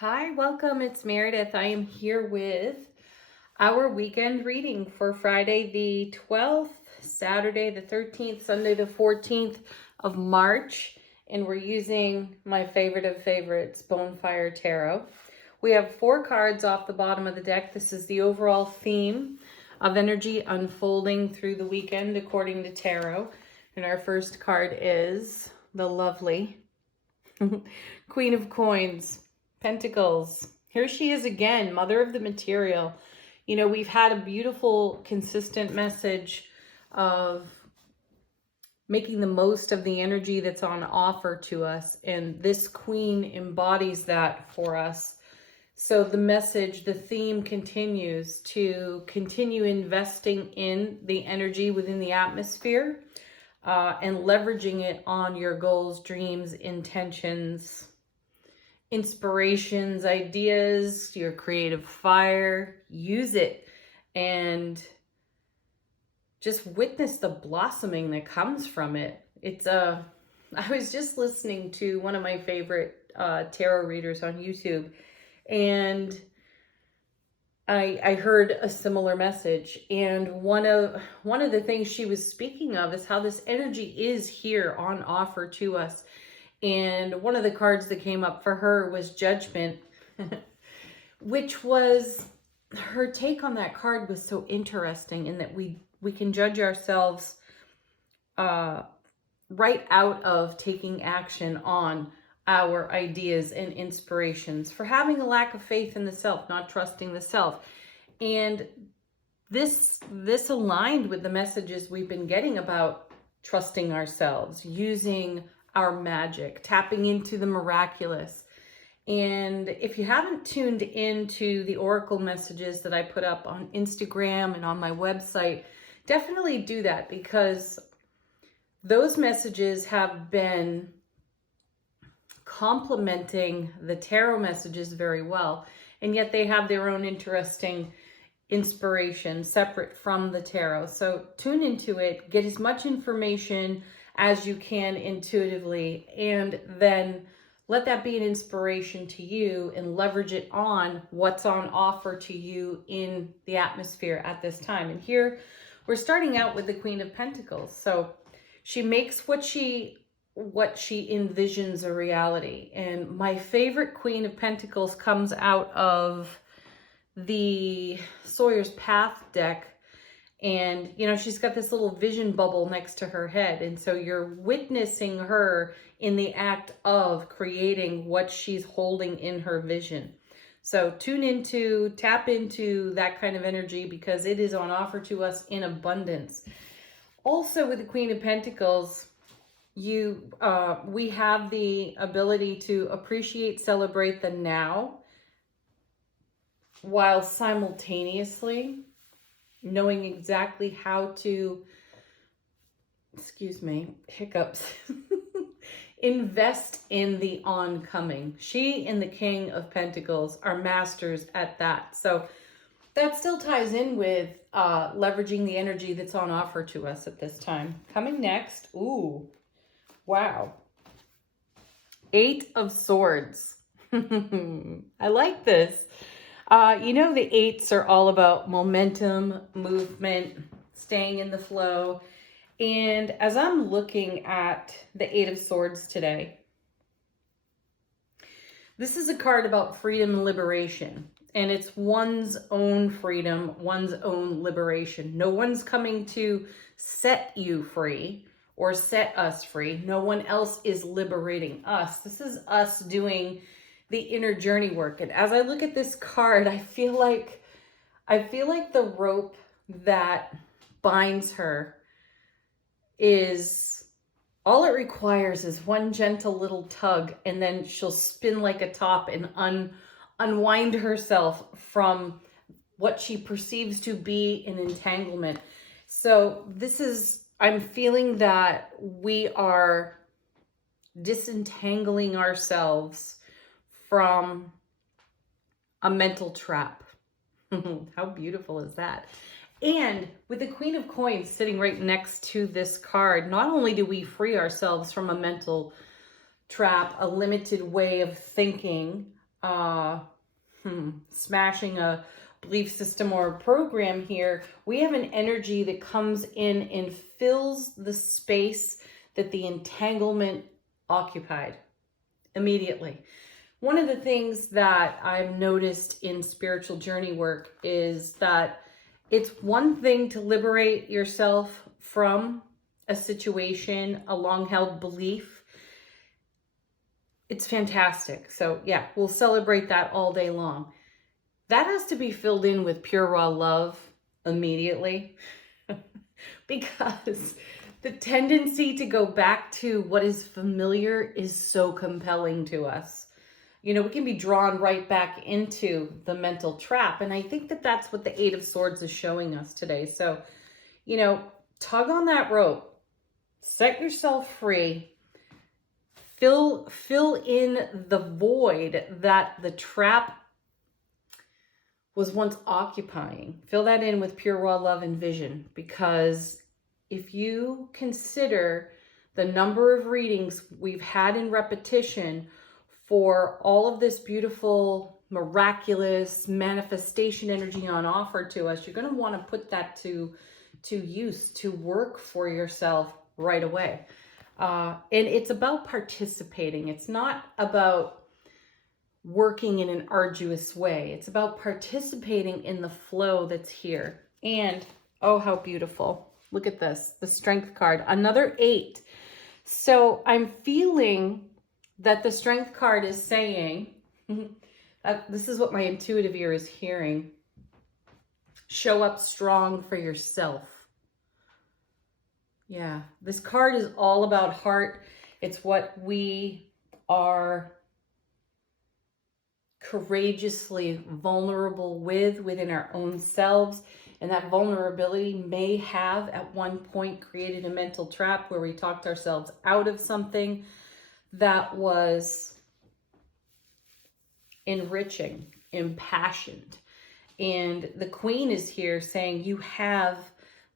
Hi, welcome. It's Meredith. I am here with our weekend reading for Friday the 12th, Saturday the 13th, Sunday the 14th of March. And we're using my favorite of favorites, Bonfire Tarot. We have 4 cards off the bottom of the deck. This is the overall theme of energy unfolding through the weekend according to tarot. And our first card is the lovely Queen of Coins. Pentacles. Here she is again, mother of the material. You know, we've had a beautiful, consistent message of making the most of the energy that's on offer to us. And this queen embodies that for us. So the message, the theme continues to continue investing in the energy within the atmosphere and leveraging it on your goals, dreams, intentions, inspirations, ideas, your creative fire. Use it and just witness the blossoming that comes from it. I was just listening to one of my favorite tarot readers on YouTube, and I heard a similar message, and one of the things she was speaking of is how this energy is here on offer to us. And one of the cards that came up for her was Judgment, which was, her take on that card was so interesting in that we can judge ourselves right out of taking action on our ideas and inspirations for having a lack of faith in the self, not trusting the self. And this aligned with the messages we've been getting about trusting ourselves, using our magic, tapping into the miraculous. And if you haven't tuned into the oracle messages that I put up on Instagram and on my website, definitely do that, because those messages have been complementing the tarot messages very well, and yet they have their own interesting inspiration separate from the tarot. So tune into it, get as much information as you can intuitively, and then let that be an inspiration to you and leverage it on what's on offer to you in the atmosphere at this time. And here we're starting out with the Queen of Pentacles. So she makes what she envisions a reality. And my favorite Queen of Pentacles comes out of the Sawyer's Path deck. And, you know, she's got this little vision bubble next to her head. And so you're witnessing her in the act of creating what she's holding in her vision. So tap into that kind of energy, because it is on offer to us in abundance. Also with the Queen of Pentacles, we have the ability to appreciate, celebrate the now, while simultaneously knowing exactly how to, hiccups, invest in the oncoming. She and the King of Pentacles are masters at that. So that still ties in with leveraging the energy that's on offer to us at this time. Coming next, ooh, wow. 8 of Swords. I like this. You know, the 8s are all about momentum, movement, staying in the flow. And as I'm looking at the 8 of Swords today, this is a card about freedom and liberation. And it's one's own freedom, one's own liberation. No one's coming to set you free or set us free. No one else is liberating us. This is us doing the inner journey work. And as I look at this card, I feel like the rope that binds her is, all it requires is one gentle little tug, and then she'll spin like a top and unwind herself from what she perceives to be an entanglement. So I'm feeling that we are disentangling ourselves from a mental trap. How beautiful is that? And with the Queen of Coins sitting right next to this card, not only do we free ourselves from a mental trap, a limited way of thinking, smashing a belief system or a program here. We have an energy that comes in and fills the space that the entanglement occupied immediately. One of the things that I've noticed in spiritual journey work is that it's one thing to liberate yourself from a situation, a long-held belief. It's fantastic. So yeah, we'll celebrate that all day long. That has to be filled in with pure raw love immediately because the tendency to go back to what is familiar is so compelling to us. You know, we can be drawn right back into the mental trap. And I think that that's what the Eight of Swords is showing us today. So, you know, tug on that rope, set yourself free, fill in the void that the trap was once occupying. Fill that in with pure raw love and vision, because if you consider the number of readings we've had in repetition for all of this beautiful, miraculous manifestation energy on offer to us, you're going to want to put that to use, to work for yourself right away. And it's about participating. It's not about working in an arduous way. It's about participating in the flow that's here. And oh, how beautiful. Look at this, the Strength card, another 8. So I'm feeling that the Strength card is saying, this is what my intuitive ear is hearing, show up strong for yourself. Yeah, this card is all about heart. It's what we are courageously vulnerable within our own selves. And that vulnerability may have at one point created a mental trap where we talked ourselves out of something that was enriching, impassioned. And the Queen is here saying you have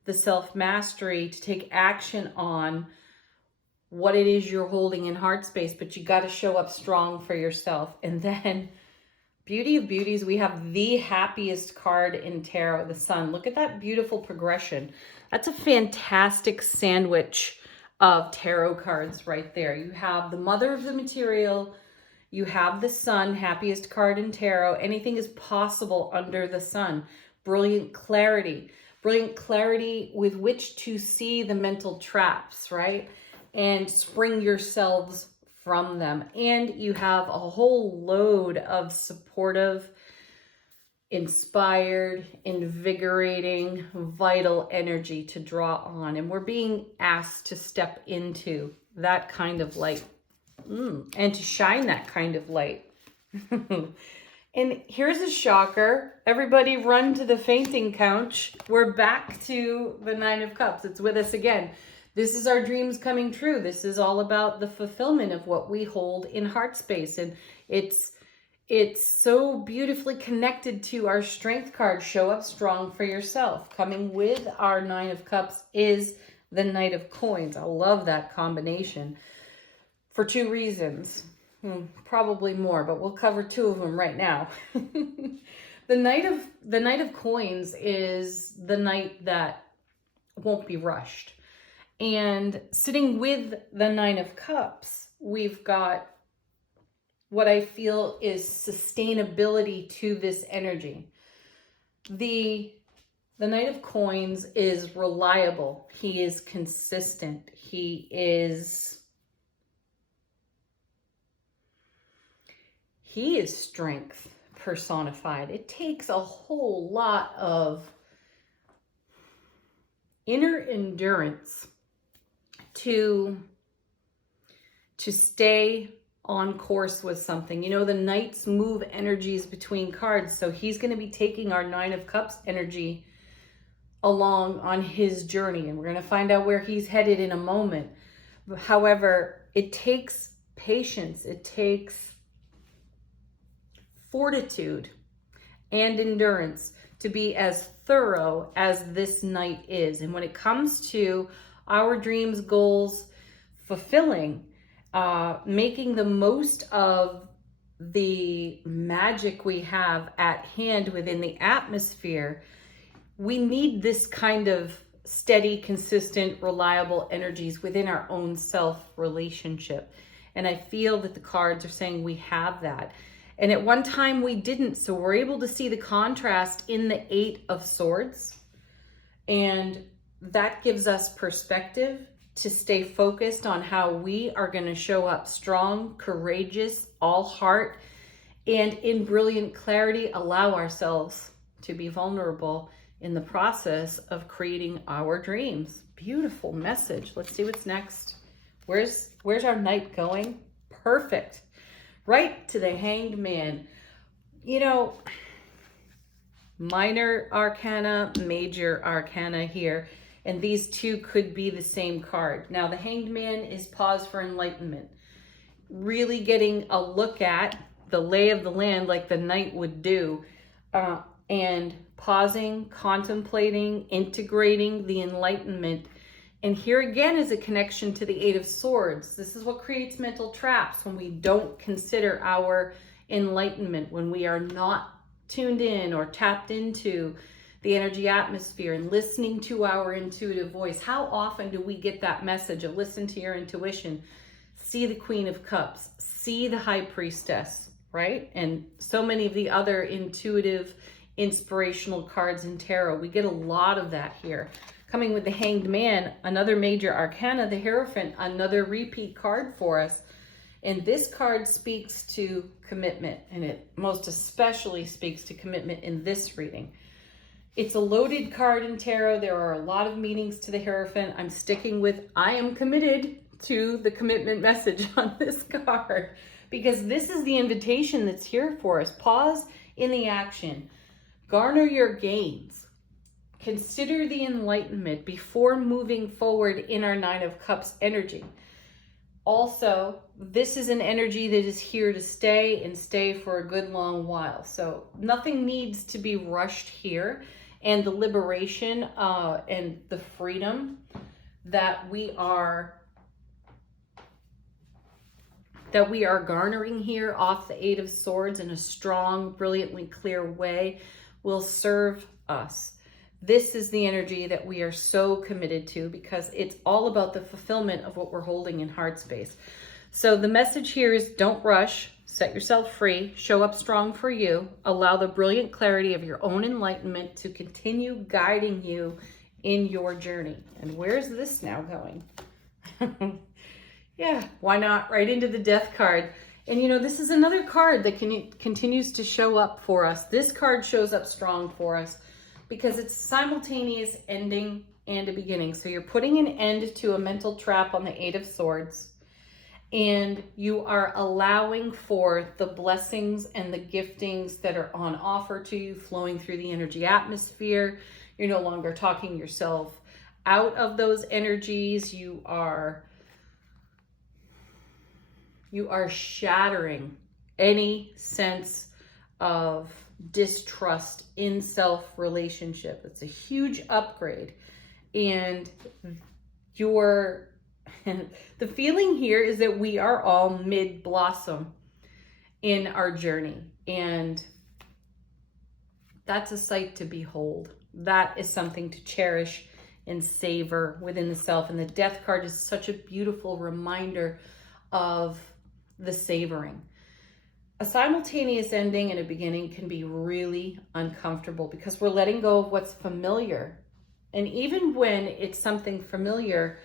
the self-mastery to take action on what it is you're holding in heart space, but you got to show up strong for yourself. And then beauty of beauties, we have the happiest card in tarot, the Sun. Look at that beautiful progression. That's a fantastic sandwich of tarot cards right there. You have the mother of the material, you have the Sun, happiest card in tarot. Anything is possible under the sun. Brilliant clarity with which to see the mental traps, right? And spring yourselves from them. And you have a whole load of supportive, inspired, invigorating, vital energy to draw on. And we're being asked to step into that kind of light and to shine that kind of light. And here's a shocker. Everybody run to the fainting couch. We're back to the Nine of Cups. It's with us again. This is our dreams coming true. This is all about the fulfillment of what we hold in heart space. And it's so beautifully connected to our Strength card, show up strong for yourself. Coming with our Nine of Cups is the Knight of Coins. I love that combination for 2 reasons. Probably more, but we'll cover 2 of them right now. The Knight of Coins is the knight that won't be rushed. And sitting with the Nine of Cups, we've got what I feel is sustainability to this energy. The Knight of Coins is reliable. He is consistent. He is strength personified. It takes a whole lot of inner endurance to stay on course with something. You know, the knights move energies between cards, so he's going to be taking our Nine of Cups energy along on his journey, and we're going to find out where he's headed in a moment. However, it takes patience, it takes fortitude and endurance to be as thorough as this knight is. And when it comes to our dreams, goals, fulfilling, making the most of the magic we have at hand within the atmosphere, we need this kind of steady, consistent, reliable energies within our own self relationship. And I feel that the cards are saying we have that. And at one time we didn't. So we're able to see the contrast in the Eight of Swords. And that gives us perspective to stay focused on how we are going to show up strong, courageous, all heart, and in brilliant clarity, allow ourselves to be vulnerable in the process of creating our dreams. Beautiful message. Let's see what's next. Where's our night going? Perfect. Right to the Hanged Man. You know, minor arcana, major arcana here. And these two could be the same card. Now, the Hanged Man is pause for enlightenment. Really getting a look at the lay of the land like the knight would do. And pausing, contemplating, integrating the enlightenment. And here again is a connection to the Eight of Swords. This is what creates mental traps when we don't consider our enlightenment, when we are not tuned in or tapped into the energy atmosphere and listening to our intuitive voice. How often do we get that message of listen to your intuition? See the Queen of Cups, see the High Priestess, right? And so many of the other intuitive, inspirational cards in tarot. We get a lot of that here. Coming with the Hanged Man, another major arcana, the Hierophant, another repeat card for us. And this card speaks to commitment, and it most especially speaks to commitment in this reading. It's a loaded card in tarot. There are a lot of meanings to the Hierophant. I'm sticking with I am committed to the commitment message on this card because this is the invitation that's here for us. Pause in the action. Garner your gains. Consider the enlightenment before moving forward in our Nine of Cups energy. Also, this is an energy that is here to stay and stay for a good long while. So nothing needs to be rushed here. And the liberation and the freedom that we are garnering here off the Eight of Swords in a strong, brilliantly clear way will serve us. This is the energy that we are so committed to because it's all about the fulfillment of what we're holding in heart space. So the message here is don't rush, set yourself free, show up strong for you, allow the brilliant clarity of your own enlightenment to continue guiding you in your journey. And where's this now going? Yeah, why not? Right into the Death card. And you know, this is another card that continues to show up for us. This card shows up strong for us because it's simultaneous ending and a beginning. So you're putting an end to a mental trap on the Eight of Swords, and you are allowing for the blessings and the giftings that are on offer to you flowing through the energy atmosphere. You're no longer talking yourself out of those energies. You are shattering any sense of distrust in self relationship. It's a huge upgrade. And the feeling here is that we are all mid-blossom in our journey. And that's a sight to behold. That is something to cherish and savor within the self. And the Death card is such a beautiful reminder of the savoring. A simultaneous ending and a beginning can be really uncomfortable because we're letting go of what's familiar. And even when it's something familiar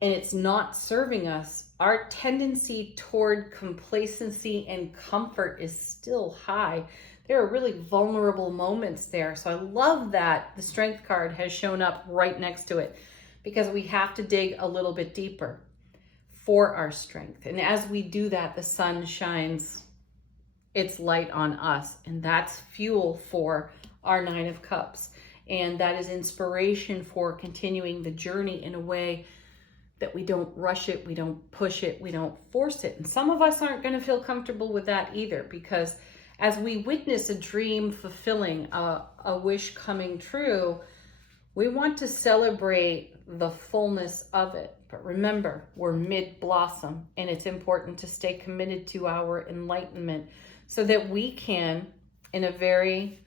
and it's not serving us, our tendency toward complacency and comfort is still high. There are really vulnerable moments there. So I love that the Strength card has shown up right next to it because we have to dig a little bit deeper for our strength. And as we do that, the sun shines its light on us, and that's fuel for our Nine of Cups. And that is inspiration for continuing the journey in a way that we don't rush it, we don't push it, we don't force it. And some of us aren't going to feel comfortable with that either, because as we witness a dream fulfilling, a wish coming true, we want to celebrate the fullness of it. But remember, we're mid-blossom, and it's important to stay committed to our enlightenment so that we can, in a very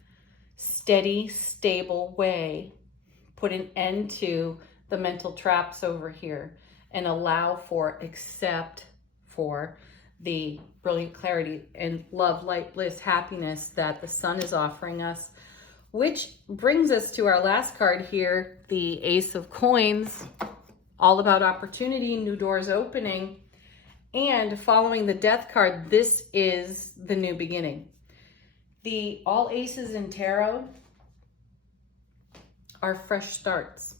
steady, stable way, put an end to the mental traps over here and accept for the brilliant clarity and love, light, bliss, happiness that the sun is offering us. Which brings us to our last card here, the Ace of Coins, all about opportunity, new doors opening, and following the Death card, this is the new beginning. All aces in tarot are fresh starts,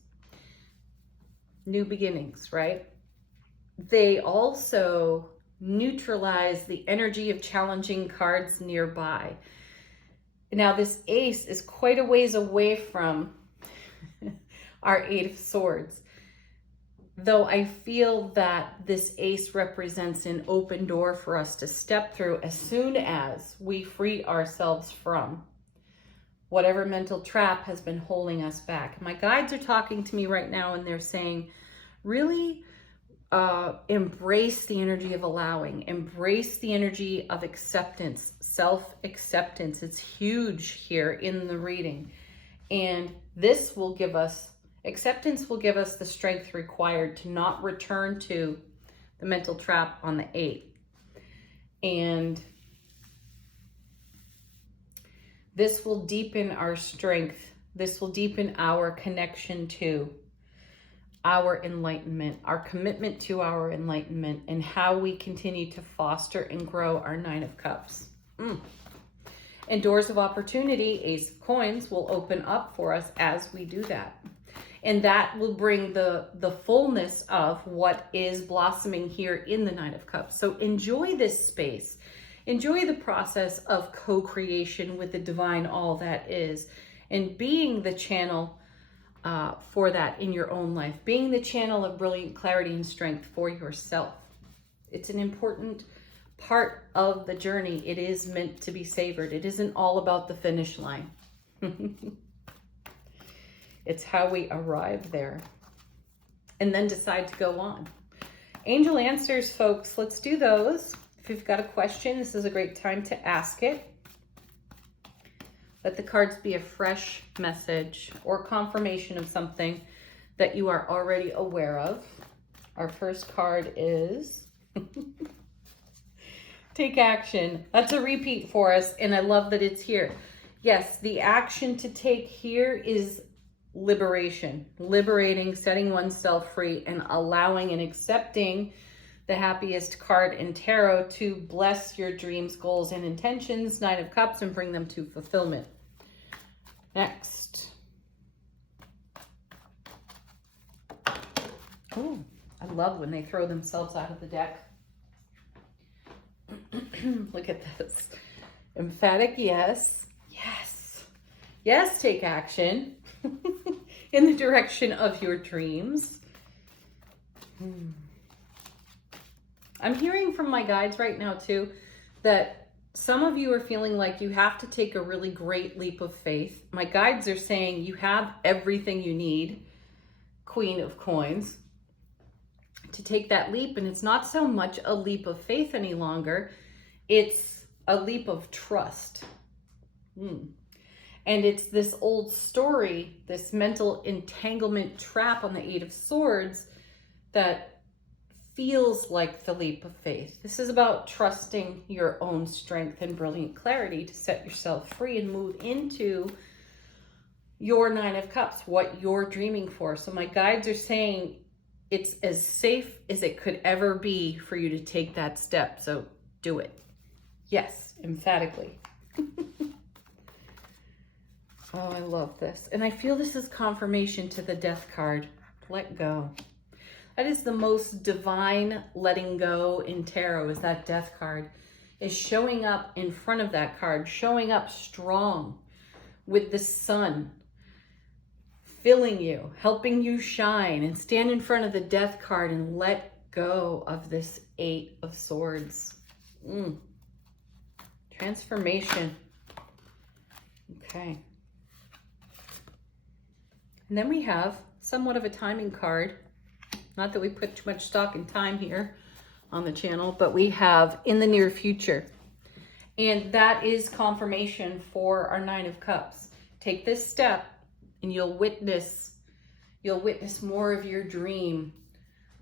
new beginnings, right? They also neutralize the energy of challenging cards nearby. Now, this ace is quite a ways away from our Eight of Swords, though I feel that this ace represents an open door for us to step through as soon as we free ourselves from whatever mental trap has been holding us back. My guides are talking to me right now, and they're saying, really embrace the energy of allowing, embrace the energy of acceptance, self-acceptance. It's huge here in the reading. And this will give us, acceptance will give us the strength required to not return to the mental trap on the 8. And this will deepen our strength. This will deepen our connection to our enlightenment, our commitment to our enlightenment, and how we continue to foster and grow our 9 of Cups. And doors of opportunity, Ace of Coins, will open up for us as we do that. And that will bring the fullness of what is blossoming here in the 9 of Cups. So enjoy this space. Enjoy the process of co-creation with the divine all that is, and being the channel for that in your own life, being the channel of brilliant clarity and strength for yourself. It's an important part of the journey. It is meant to be savored. It isn't all about the finish line. It's how we arrive there and then decide to go on. Angel answers, folks. Let's do those. If you've got a question, this is a great time to ask it. Let the cards be a fresh message or confirmation of something that you are already aware of. Our first card is take action. That's a repeat for us, and I love that it's here. Yes, the action to take here is liberation, liberating, setting oneself free, and allowing and accepting the happiest card in tarot to bless your dreams, goals, and intentions, 9 of Cups, and bring them to fulfillment. Next. Oh, I love when they throw themselves out of the deck. Look at this. Emphatic yes. Yes. Yes, take action in the direction of your dreams. I'm hearing from my guides right now too that some of you are feeling like you have to take a really great leap of faith. My guides are saying you have everything you need, Queen of Coins, to take that leap. And it's not so much a leap of faith any longer. It's a leap of trust. And it's this old story, this mental entanglement trap on the 8 of Swords that feels like the leap of faith. This is about trusting your own strength and brilliant clarity to set yourself free and move into your 9 of Cups, what you're dreaming for. So my guides are saying it's as safe as it could ever be for you to take that step. So do it. Yes, emphatically. Oh, I love this. And I feel this is confirmation to the Death card. Let go. That is the most divine letting go in tarot, is that Death card. Is showing up in front of that card, showing up strong with the sun, filling you, helping you shine, and stand in front of the Death card and let go of this 8 of Swords. Transformation. Okay. And then we have somewhat of a timing card. Not that we put too much stock in time here on the channel, but we have in the near future. And that is confirmation for our Nine of Cups. Take this step and you'll witness more of your dream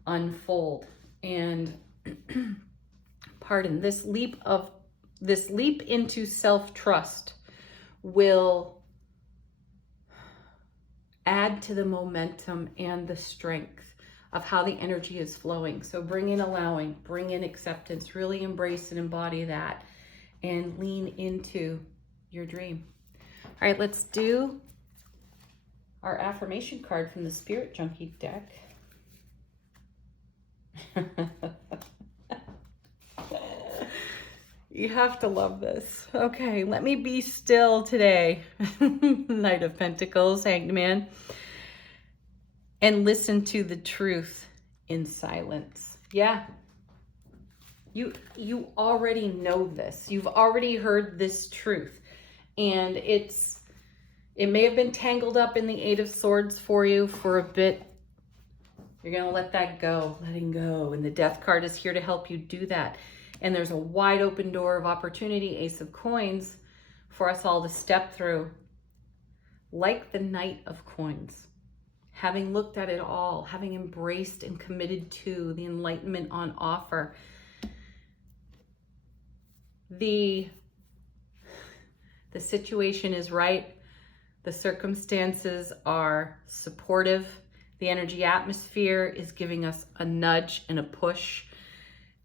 unfold. And pardon, this leap into self-trust will add to the momentum and the strength of how the energy is flowing. So bring in allowing, bring in acceptance, really embrace and embody that, and lean into your dream. All right, let's do our affirmation card from the Spirit Junkie deck. You have to love this. Okay, let me be still today. Knight of Pentacles, Hanged Man. And listen to the truth in silence. Yeah. You already know this. You've already heard this truth. And it may have been tangled up in the Eight of Swords for you for a bit. You're going to let that go, letting go. And the Death card is here to help you do that. And there's a wide open door of opportunity, Ace of Coins, for us all to step through. Like the Knight of Coins, having looked at it all, having embraced and committed to the enlightenment on offer. The situation is right. The circumstances are supportive. The energy atmosphere is giving us a nudge and a push.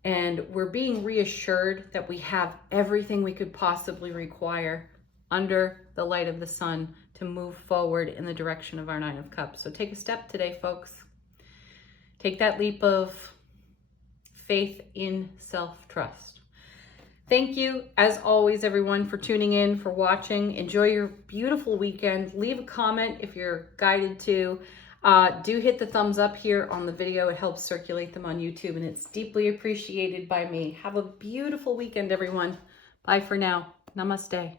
And we're being reassured that we have everything we could possibly require under the light of the sun to move forward in the direction of our Nine of Cups. So take a step today, folks. Take that leap of faith in self-trust. Thank you, as always, everyone, for tuning in, for watching. Enjoy your beautiful weekend. Leave a comment if you're guided to. Do hit the thumbs up here on the video. It helps circulate them on YouTube, and it's deeply appreciated by me. Have a beautiful weekend, everyone. Bye for now. Namaste.